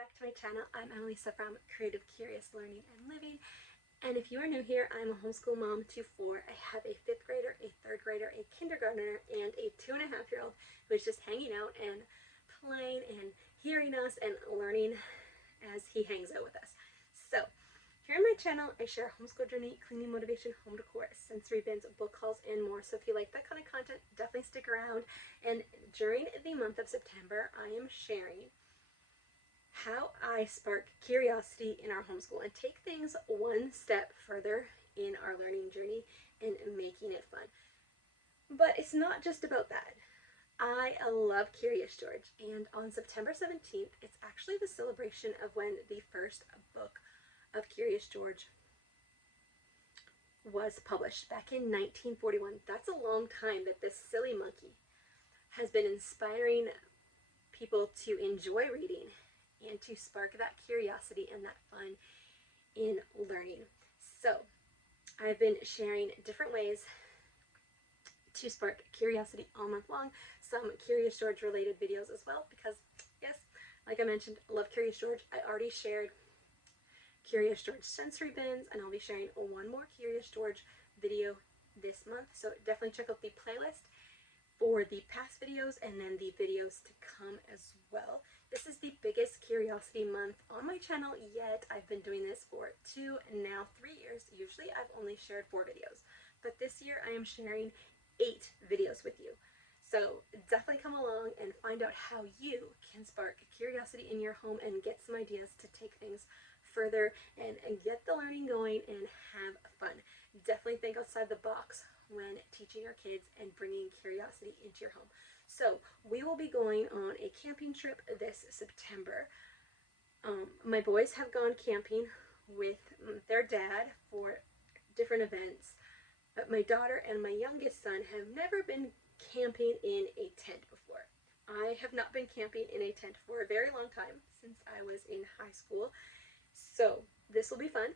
back to my channel. I'm Sept from Creative Curious Learning and Living, and if you are new here, I'm a homeschool mom to four. I have a 5th grader, a 3rd grader, a kindergartner, and a 2.5-year-old who is just hanging out and playing and hearing us and learning as he hangs out with us. So here on my channel, I share homeschool journey, cleaning motivation, home decor, sensory bins, book hauls, and more. So if you like that kind of content, definitely stick around. And during the month of September, I am sharing how I spark curiosity in our homeschool and take things one step further in our learning journey and making it fun. But it's not just about that. I love Curious George, and on September 17th, it's actually the celebration of when the first book of Curious George was published back in 1941. That's a long time that this silly monkey has been inspiring people to enjoy reading and to spark that curiosity and that fun in learning. So I've been sharing different ways to spark curiosity all month long, some Curious George related videos as well, because yes, like I mentioned, I love Curious George. I already shared Curious George sensory bins, and I'll be sharing one more Curious George video this month, so definitely check out the playlist for the past videos and then the videos to come as well. This is the biggest curiosity month on my channel yet. I've been doing this for 2 and now 3 years. Usually I've only shared 4 videos, but this year I am sharing 8 videos with you. So definitely come along and find out how you can spark curiosity in your home and get some ideas to take things further and get the learning going and have fun. Definitely think outside the box when teaching your kids and bringing curiosity into your home. So we will be going on a camping trip this September. My boys have gone camping with their dad for different events, but my daughter and my youngest son have never been camping in a tent before. I have not been camping in a tent for a very long time, since I was in high school. So this will be fun.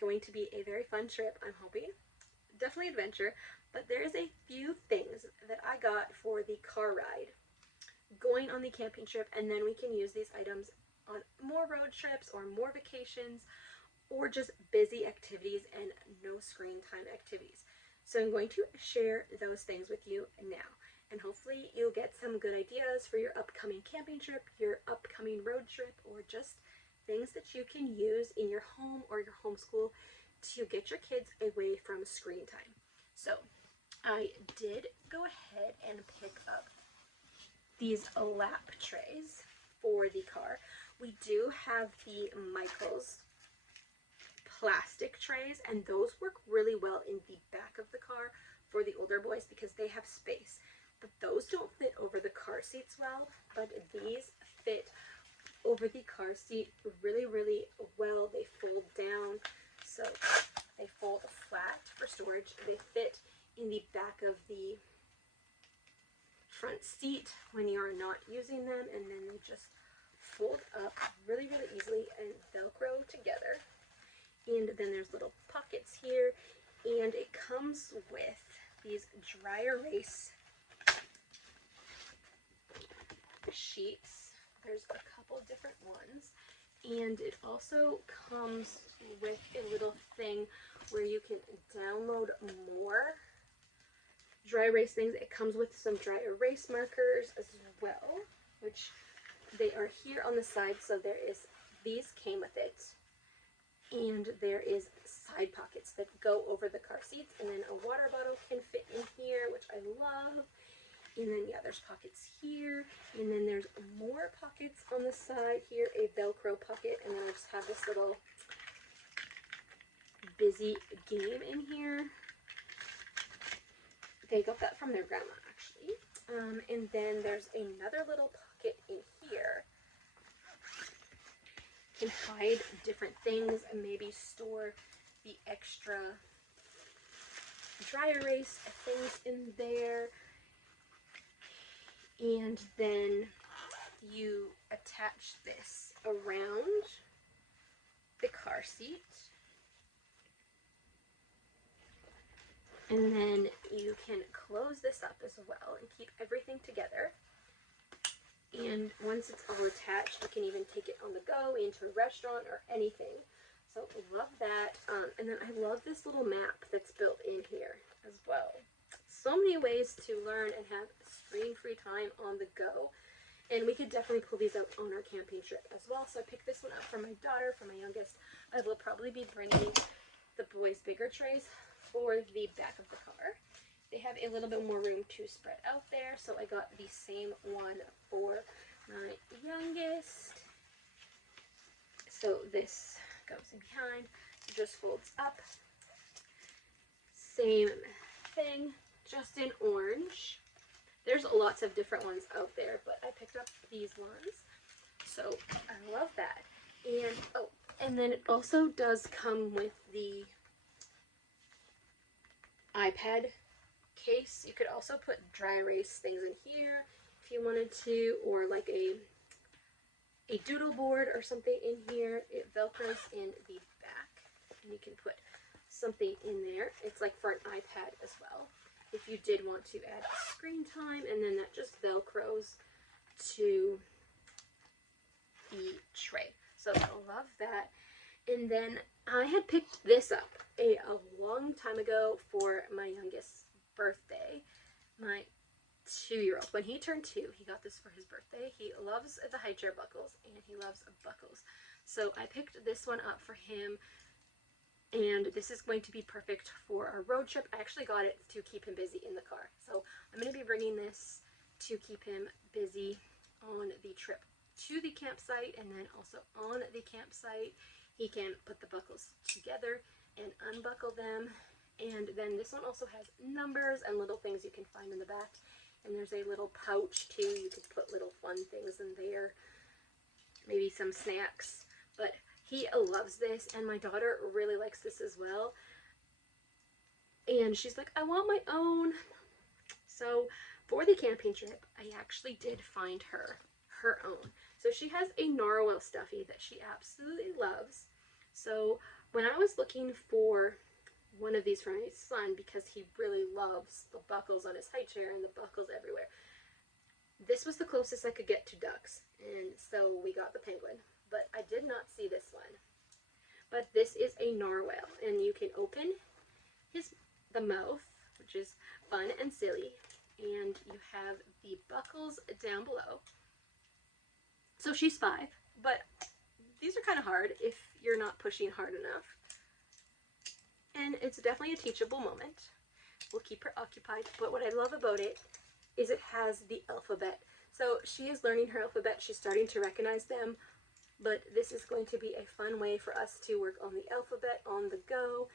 Going to be a very fun trip, I'm hoping. Definitely adventure, but there's a few things that I got for the car ride going on the camping trip, and then we can use these items on more road trips or more vacations or just busy activities and no screen time activities. So I'm going to share those things with you now, and hopefully you'll get some good ideas for your upcoming camping trip, your upcoming road trip, or just things that you can use in your home or your homeschool to get your kids away from screen time. So I did go ahead and pick up these lap trays for the car. We do have the Michaels plastic trays, and those work really well in the back of the car for the older boys because they have space. But those don't fit over the car seats well, but these fit over the car seat really, really well. They fold down, so they fold flat for storage. They fit in the back of the front seat when you are not using them, and then they just fold up really, really easily and Velcro together. And then there's little pockets here, and it comes with these dry erase sheets. There's a couple different ones, and it also comes with a little thing where you can download more dry erase things. It comes with some dry erase markers as well, which they are here on the side. So these came with it, and there is side pockets that go over the car seats, and then a water bottle can fit in here, which I love. And then, yeah, there's pockets here, and then there's more pockets on the side here, a Velcro pocket, and then I just have this little busy game in here. They got that from their grandma, actually. And then there's another little pocket in here. You can hide different things and maybe store the extra dry erase things in there. And then you attach this around the car seat, and then you can close this up as well and keep everything together. And once it's all attached, you can even take it on the go into a restaurant or anything. So love that. And then I love this little map that's built in here as well. So many ways to learn and have screen-free time on the go. And we could definitely pull these out on our camping trip as well. So I picked this one up for my daughter, for my youngest. I will probably be bringing the boys' bigger trays for the back of the car. They have a little bit more room to spread out there, so I got the same one for my youngest. So this goes in behind, just folds up. Same thing, just in orange. There's lots of different ones out there, but I picked up these ones, so I love that. And oh, and then it also does come with the iPad case. You could also put dry erase things in here if you wanted to, or like a doodle board or something in here. It velcros in the back, and you can put something in there. It's like for an iPad as well, if you did want to add screen time, and then that just velcros to the tray. So I love that. And then I had picked this up a long time ago for my youngest's birthday. My 2-year-old, when he turned 2, he got this for his birthday. He loves the high chair buckles, and he loves buckles. So I picked this one up for him, and this is going to be perfect for our road trip. I actually got it to keep him busy in the car. So I'm going to be bringing this to keep him busy on the trip to the campsite, and then also on the campsite he can put the buckles together and unbuckle them. And then this one also has numbers and little things you can find in the back. And there's a little pouch too. You could put little fun things in there, maybe some snacks. But he loves this, and my daughter really likes this as well. And she's like, I want my own. So for the camping trip, I actually did find her own. So she has a narwhal stuffy that she absolutely loves. So when I was looking for one of these for my son, because he really loves the buckles on his high chair and the buckles everywhere, this was the closest I could get to ducks, and so we got the penguin. But I did not see this one. But this is a narwhal, and you can open the mouth, which is fun and silly, and you have the buckles down below. So she's 5, but these are kind of hard if you're not pushing hard enough. And it's definitely a teachable moment. We'll keep her occupied. But what I love about it is it has the alphabet. So she is learning her alphabet. She's starting to recognize them. But this is going to be a fun way for us to work on the alphabet on the go.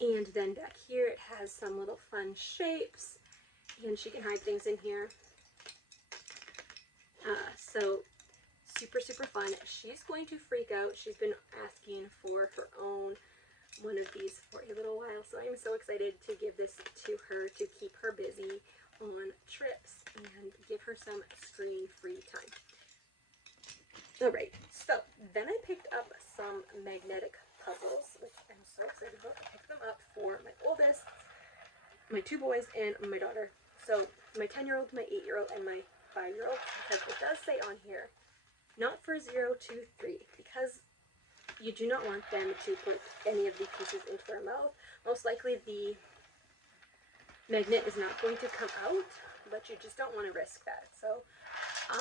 And then back here it has some little fun shapes. And she can hide things in here. So super, super fun. She's going to freak out. She's been asking for her own one of these for a little while, so I'm so excited to give this to her to keep her busy on trips and give her some screen-free time. Alright, so then I picked up some magnetic puzzles, which I'm so excited about. I picked them up for my oldest, my 2 boys, and my daughter. So my 10-year-old, my 8-year-old, and my 5-year-old, because it does say on here, not for 0 to 3, because you do not want them to put any of the pieces into their mouth. Most likely the magnet is not going to come out, but you just don't want to risk that. So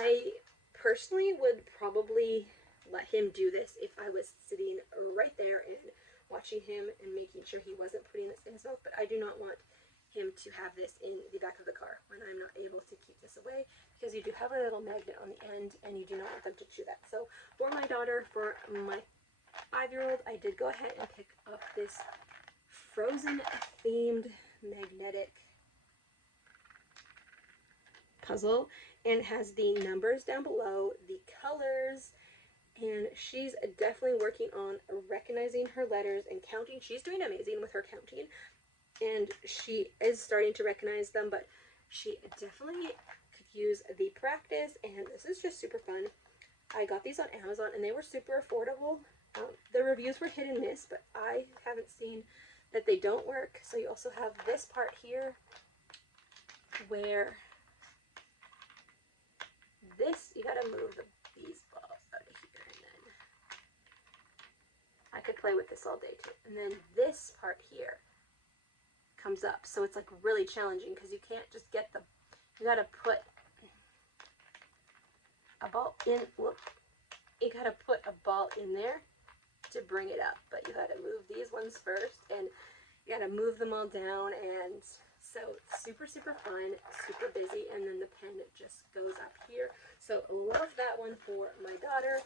I personally would probably let him do this if I was sitting right there and watching him and making sure he wasn't putting this in his mouth, but I do not want him to have this in the back of the car when I'm not able to keep this away, because you do have a little magnet on the end and you do not want them to chew that. So for my daughter, for my 5-year-old, I did go ahead and pick up this Frozen themed magnetic puzzle, and it has the numbers down below, the colors, and she's definitely working on recognizing her letters and counting. She's doing amazing with her counting, and she is starting to recognize them, but she definitely could use the practice, and this is just super fun. I got these on Amazon, and they were super affordable. The reviews were hit and miss, but I haven't seen that they don't work. So you also have this part here where this, you gotta move these balls out of here, and then I could play with this all day too. And then this part here comes up, so it's like really challenging because you can't just get the, you gotta put a ball in, whoop, you gotta put a ball in there to bring it up, but you gotta move these ones first, and you gotta move them all down, and so super, super fun, super busy, and then the pen just goes up here. So love that one for my daughter.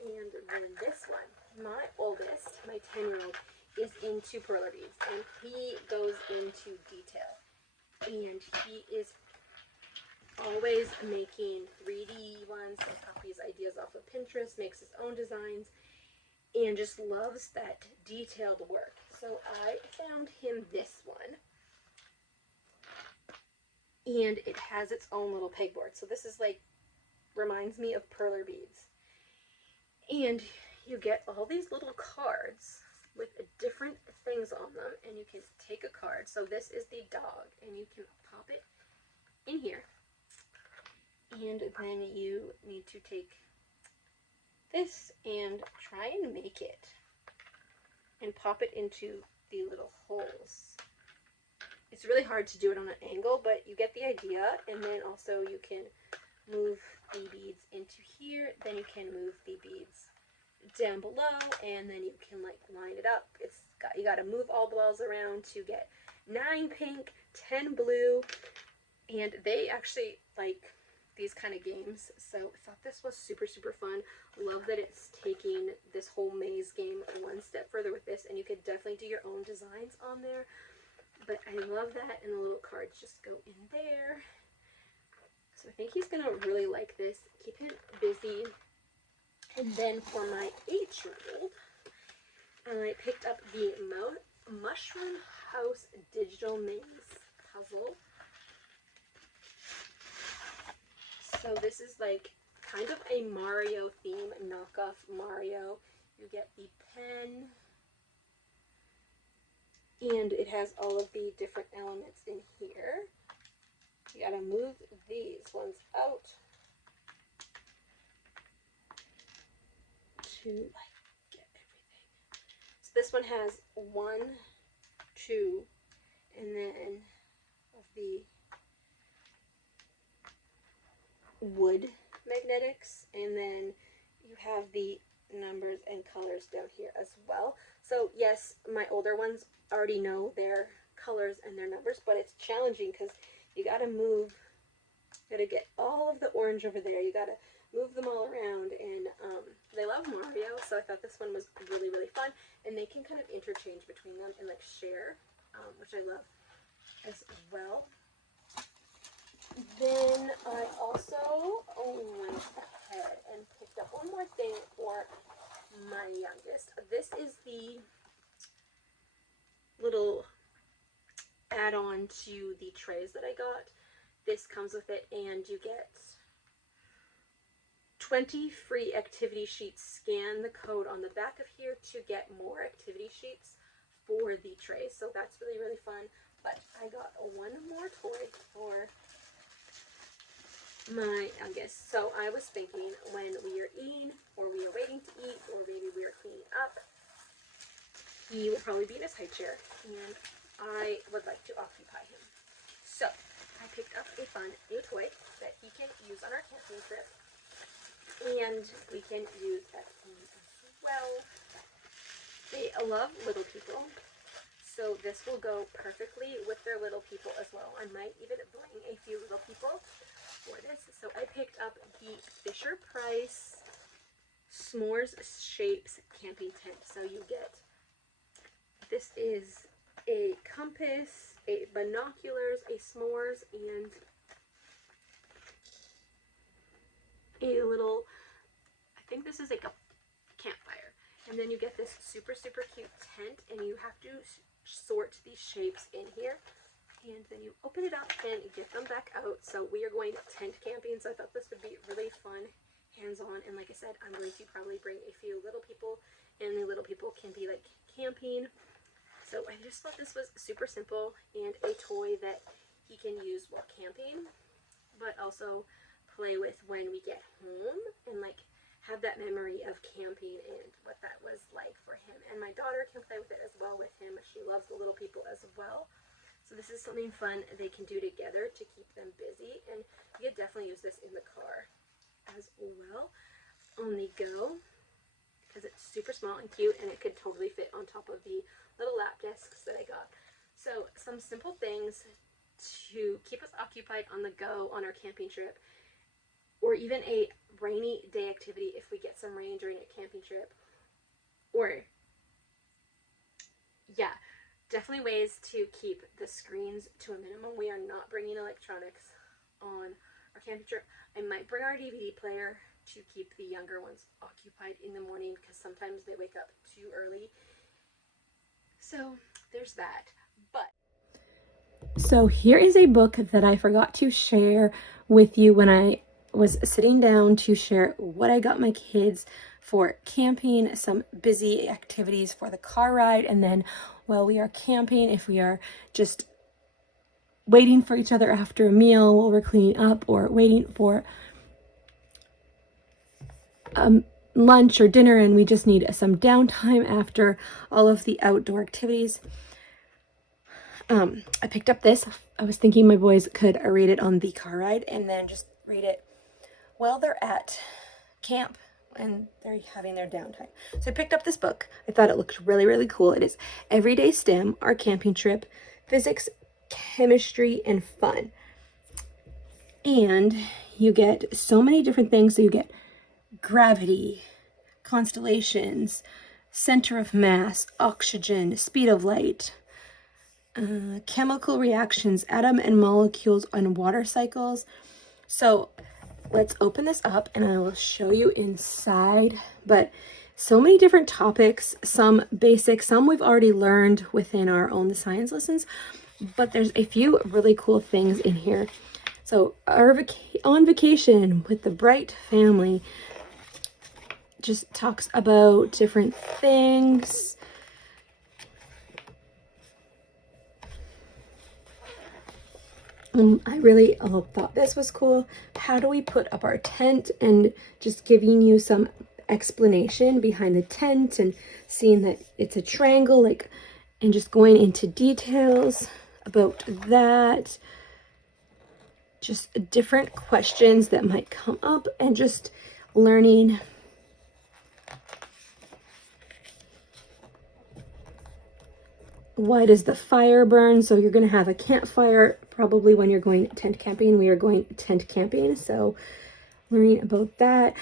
And then this one, my oldest, my 10-year-old, is into perler beads, and he goes into detail, and he is always making 3D ones, so copies ideas off of Pinterest, makes his own designs, and just loves that detailed work. So I found him this one, and it has its own little pegboard. So this is like, reminds me of perler beads. And you get all these little cards with different things on them, and you can take a card. So this is the dog, and you can pop it in here. And then you need to take this and try and make it and pop it into the little holes. It's really hard to do it on an angle, but you get the idea. And then also you can move the beads into here, then you can move the beads down below, and then you can like line it up. You got to move all the balls around to get 9 pink, 10 blue, and they actually like these kind of games, so I thought this was super, super fun. Love that it's taking this whole maze game one step further with this, and you could definitely do your own designs on there, but I love that, and the little cards just go in there. So I think he's gonna really like this, keep him busy. And then for my 8-year-old, I picked up the Mushroom House Digital Maze Puzzle. So this is like kind of a Mario theme, knockoff Mario. You get the pen, and it has all of the different elements in here. You gotta move these ones out to like get everything. So this one has 1, 2, and then of the wood magnetics, and then you have the numbers and colors down here as well. So yes, my older ones already know their colors and their numbers, but it's challenging because you gotta move, you gotta get all of the orange over there, you gotta move them all around, and they love Mario, so I thought this one was really, really fun, and they can kind of interchange between them and like share, which I love as well. Then I also went ahead and picked up one more thing for my youngest. This is the little add-on to the trays that I got. This comes with it, and you get 20 free activity sheets. Scan the code on the back of here to get more activity sheets for the trays. So that's really, really fun. But I got one more toy for my youngest. So I was thinking, when we are eating, or we are waiting to eat, or maybe we are cleaning up, he will probably be in his high chair, and I would like to occupy him. So I picked up a fun new toy that he can use on our camping trip, and we can use at home as well. They love little people, so this will go perfectly with their little people as well. I might even bring a few little people for this. So I picked up the Fisher-Price S'mores Shapes camping tent. So you get, this is a compass, a binoculars, a s'mores, and a little, I think this is like a campfire. And then you get this super, super cute tent, and you have to sort these shapes in here. And then you open it up and get them back out. So we are going tent camping, so I thought this would be really fun, hands-on. And like I said, I'm going to probably bring a few little people, and the little people can be like camping. So I just thought this was super simple, and a toy that he can use while camping, but also play with when we get home and like have that memory of camping and what that was like for him. And my daughter can play with it as well with him. She loves the little people as well. So this is something fun they can do together to keep them busy, and you could definitely use this in the car as well on the go because it's super small and cute, and it could totally fit on top of the little lap desks that I got. So some simple things to keep us occupied on the go on our camping trip, or even a rainy day activity if we get some rain during a camping trip. Or yeah, definitely ways to keep the screens to a minimum. We are not bringing electronics on our camping trip. I might bring our DVD player to keep the younger ones occupied in the morning because sometimes they wake up too early. So there's that. But so here is a book that I forgot to share with you when I was sitting down to share what I got my kids for camping, some busy activities for the car ride, and then while we are camping, if we are just waiting for each other after a meal while we're cleaning up, or waiting for lunch or dinner and we just need some downtime after all of the outdoor activities. I picked up this. I was thinking my boys could read it on the car ride and then just read it while they're at camp and they're having their downtime. So I picked up this book. I thought it looked really, really cool. It is Everyday STEM, Our Camping Trip, Physics, Chemistry, and Fun. And you get so many different things. So you get gravity, constellations, center of mass, oxygen, speed of light, chemical reactions, atom and molecules on water cycles. So let's open this up and I will show you inside. But so many different topics, some basic, some we've already learned within our own science lessons, but there's a few really cool things in here. So on vacation with the Bright family just talks about different things. I really thought this was cool. How do we put up our tent, and just giving you some explanation behind the tent and seeing that it's a triangle, like, and just going into details about that. Just different questions that might come up and just learning why does the fire burn. So you're going to have a campfire probably when you're going tent camping. We are going tent camping, so learning about that.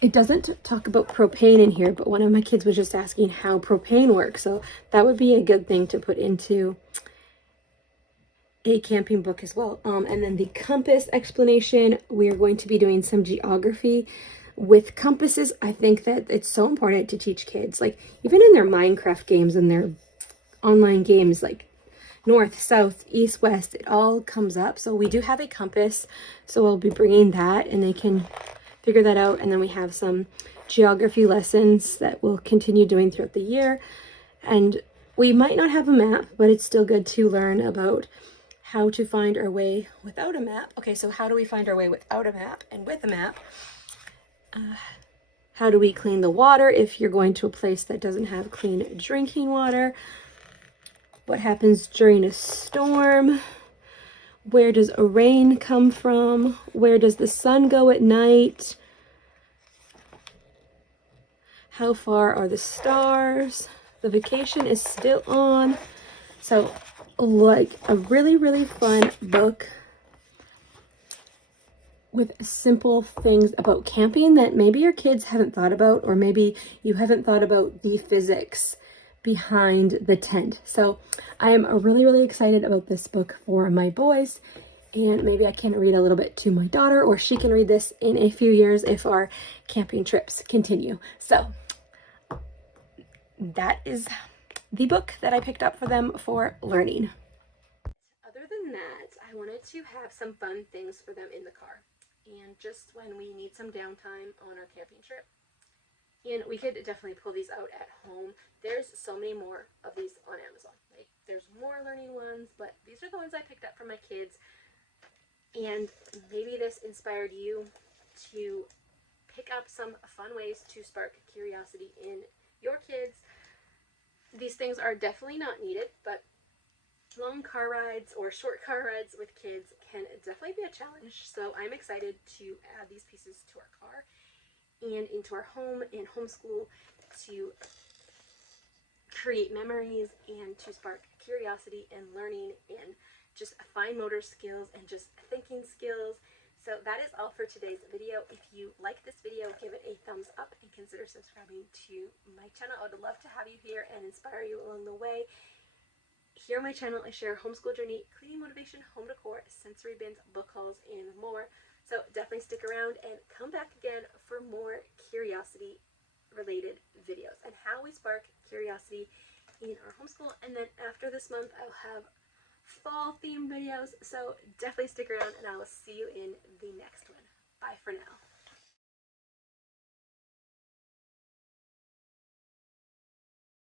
It doesn't talk about propane in here, but one of my kids was just asking how propane works, so that would be a good thing to put into a camping book as well. And then the compass explanation, we are going to be doing some geography with compasses. I think that it's so important to teach kids, like even in their Minecraft games and their online games, like north, south, east, west, it all comes up. So we do have a compass, so we'll be bringing that and they can figure that out. And then we have some geography lessons that we'll continue doing throughout the year. And we might not have a map, but it's still good to learn about how to find our way without a map. Okay, so how do we find our way without a map and with a map? How do we clean the water if you're going to a place that doesn't have clean drinking water? What happens during a storm? Where does a rain come from? Where does the sun go at night? How far are the stars? The vacation is still on. So, like, a really, really fun book with simple things about camping that maybe your kids haven't thought about, or maybe you haven't thought about the physics behind the tent. So I am really, really excited about this book for my boys, and maybe I can read a little bit to my daughter, or she can read this in a few years if our camping trips continue. So that is the book that I picked up for them for learning. Other than that, I wanted to have some fun things for them in the car, and just when we need some downtime on our camping trip. And we could definitely pull these out at home. There's so many more of these on Amazon. Like, there's more learning ones, but these are the ones I picked up for my kids And maybe this inspired you to pick up some fun ways to spark curiosity in your kids. These things are definitely not needed, but long car rides or short car rides with kids can definitely be a challenge. So I'm excited to add these pieces to our car and into our home and homeschool to create memories and to spark curiosity and learning and just fine motor skills and just thinking skills. So that is all for today's video. If you like this video, give it a thumbs up and consider subscribing to my channel. I would love to have you here and inspire you along the way. Here on my channel, I share homeschool journey, cleaning motivation, home decor, sensory bins, book hauls, and more. So definitely stick around and come back again for more curiosity related videos and how we spark curiosity in our homeschool. And then after this month, I'll have fall themed videos. So definitely stick around and I will see you in the next one.